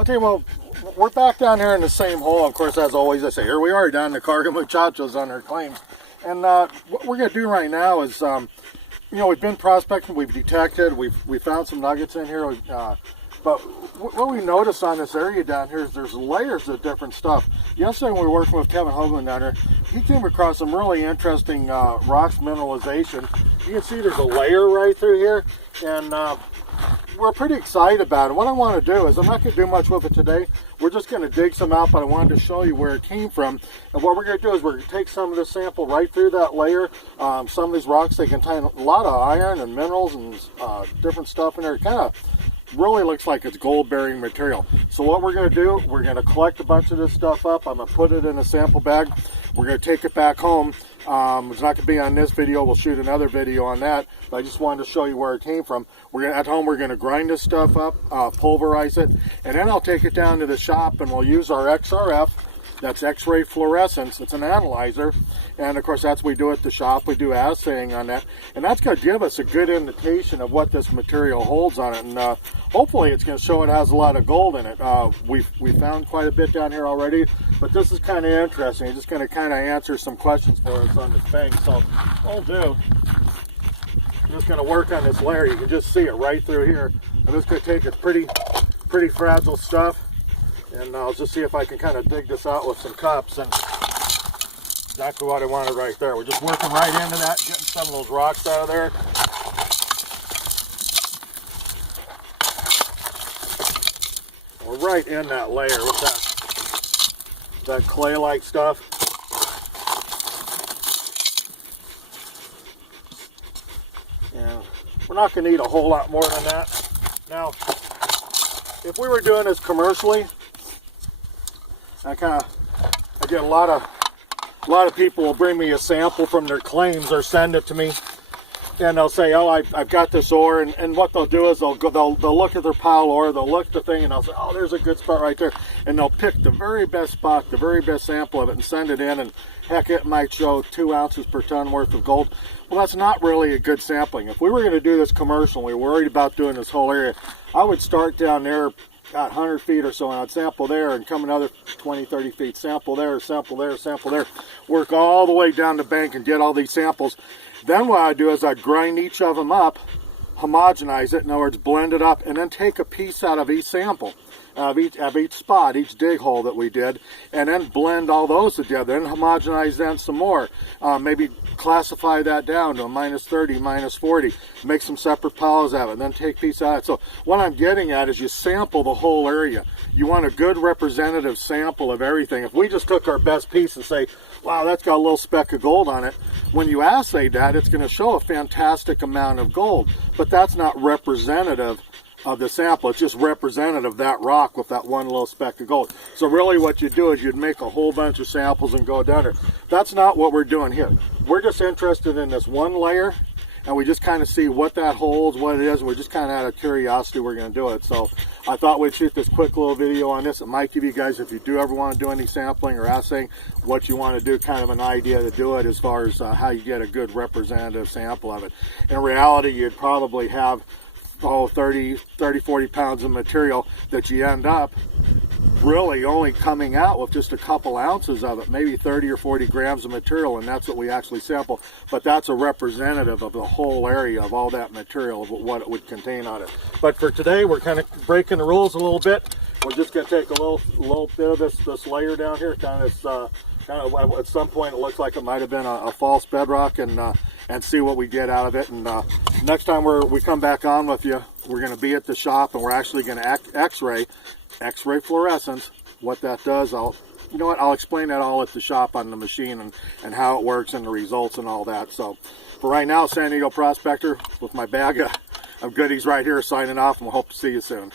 I'll tell you what, we're back down here in the same hole. Of course, as always, I say, here we are down in the Cargo Muchachos on their claims. And what we're going to do right now is, you know, we've been prospecting, we've detected, we've found some nuggets in here. But what we noticed on this area down here is there's layers of different stuff. Yesterday when we were working with Kevin Hoagland down here, he came across some really interesting rocks mineralization. You can see there's a layer right through here, and we're pretty excited about it. What I want to do is, I'm not going to do much with it today. We're just going to dig some out, but I wanted to show you where it came from. And what we're going to do is we're going to take some of this sample right through that layer. Some of these rocks, they contain a lot of iron and minerals and different stuff in there. It kind of really looks like it's gold-bearing material. So what we're going to do, we're going to collect a bunch of this stuff up. I'm going to put it in a sample bag. We're going to take it back home. It's not going to be on this video. We'll shoot another video on that. But I just wanted to show you where it came from. At home, we're going to grind this stuff up, pulverize it, and then I'll take it down to the shop and we'll use our XRF. That's X-ray fluorescence. It's an analyzer, and of course that's what we do at the shop. We do assaying on that, and that's going to give us a good indication of what this material holds on it, and hopefully it's going to show it has a lot of gold in it. We found quite a bit down here already, but this is kind of interesting. It's just going to kind of answer some questions for us on this thing. So what I'll do, I'm just going to work on this layer. You can just see it right through here. I'm just going to take, it's pretty fragile stuff. And I'll just see if I can kind of dig this out with some cups, and exactly what I wanted right there. We're just working right into that, getting some of those rocks out of there. We're right in that layer with that clay-like stuff. And we're not going to need a whole lot more than that. Now, if we were doing this commercially, I get a lot of people will bring me a sample from their claims or send it to me, and they'll say, oh, I've got this ore, and what they'll do is they'll look at their pile ore, they'll look at the thing, and they'll say, oh, there's a good spot right there, and they'll pick the very best spot, the very best sample of it, and send it in, and heck, it might show 2 ounces per ton worth of gold. Well, that's not really a good sampling. If we were going to do this commercial, we were worried about doing this whole area, I would start down there got 100 feet or so, and I'd sample there and come another 20, 30 feet, sample there, sample there, sample there, work all the way down the bank and get all these samples. Then what I'd do is I'd grind each of them up, homogenize it, in other words, blend it up, and then take a piece out of each sample, of each spot, each dig hole that we did, and then blend all those together, and homogenize them some more. Maybe classify that down to a -30, -40, make some separate piles out of it, and then take a piece out of it. So what I'm getting at is you sample the whole area. You want a good representative sample of everything. If we just took our best piece and say, wow, that's got a little speck of gold on it, when you assay that, it's going to show a fantastic amount of gold, but that's not representative of the sample. It's just representative of that rock with that one little speck of gold. So really what you do is you'd make a whole bunch of samples and go down there. That's not what we're doing here. We're just interested in this one layer, and we just kind of see what that holds, what it is. We're just kind of out of curiosity we're going to do it. So I thought we'd shoot this quick little video on this. It might give you guys, if you do ever want to do any sampling or assaying, what you want to do, kind of an idea to do it as far as how you get a good representative sample of it. In reality, you'd probably have 30, 40 pounds of material that you end up really only coming out with just a couple ounces of it, maybe 30 or 40 grams of material, and that's what we actually sample. But that's a representative of the whole area of all that material, of what it would contain on it. But for today, we're kind of breaking the rules a little bit. We're just going to take a little bit of this layer down here, kind of at some point it looks like it might have been a false bedrock, and see what we get out of it. And next time we come back on with you, we're going to be at the shop, and we're actually going to X-ray fluorescence. What that does, I'll explain that all at the shop on the machine, and how it works and the results and all that. So for right now, San Diego Prospector with my bag of goodies right here, signing off, and we'll hope to see you soon.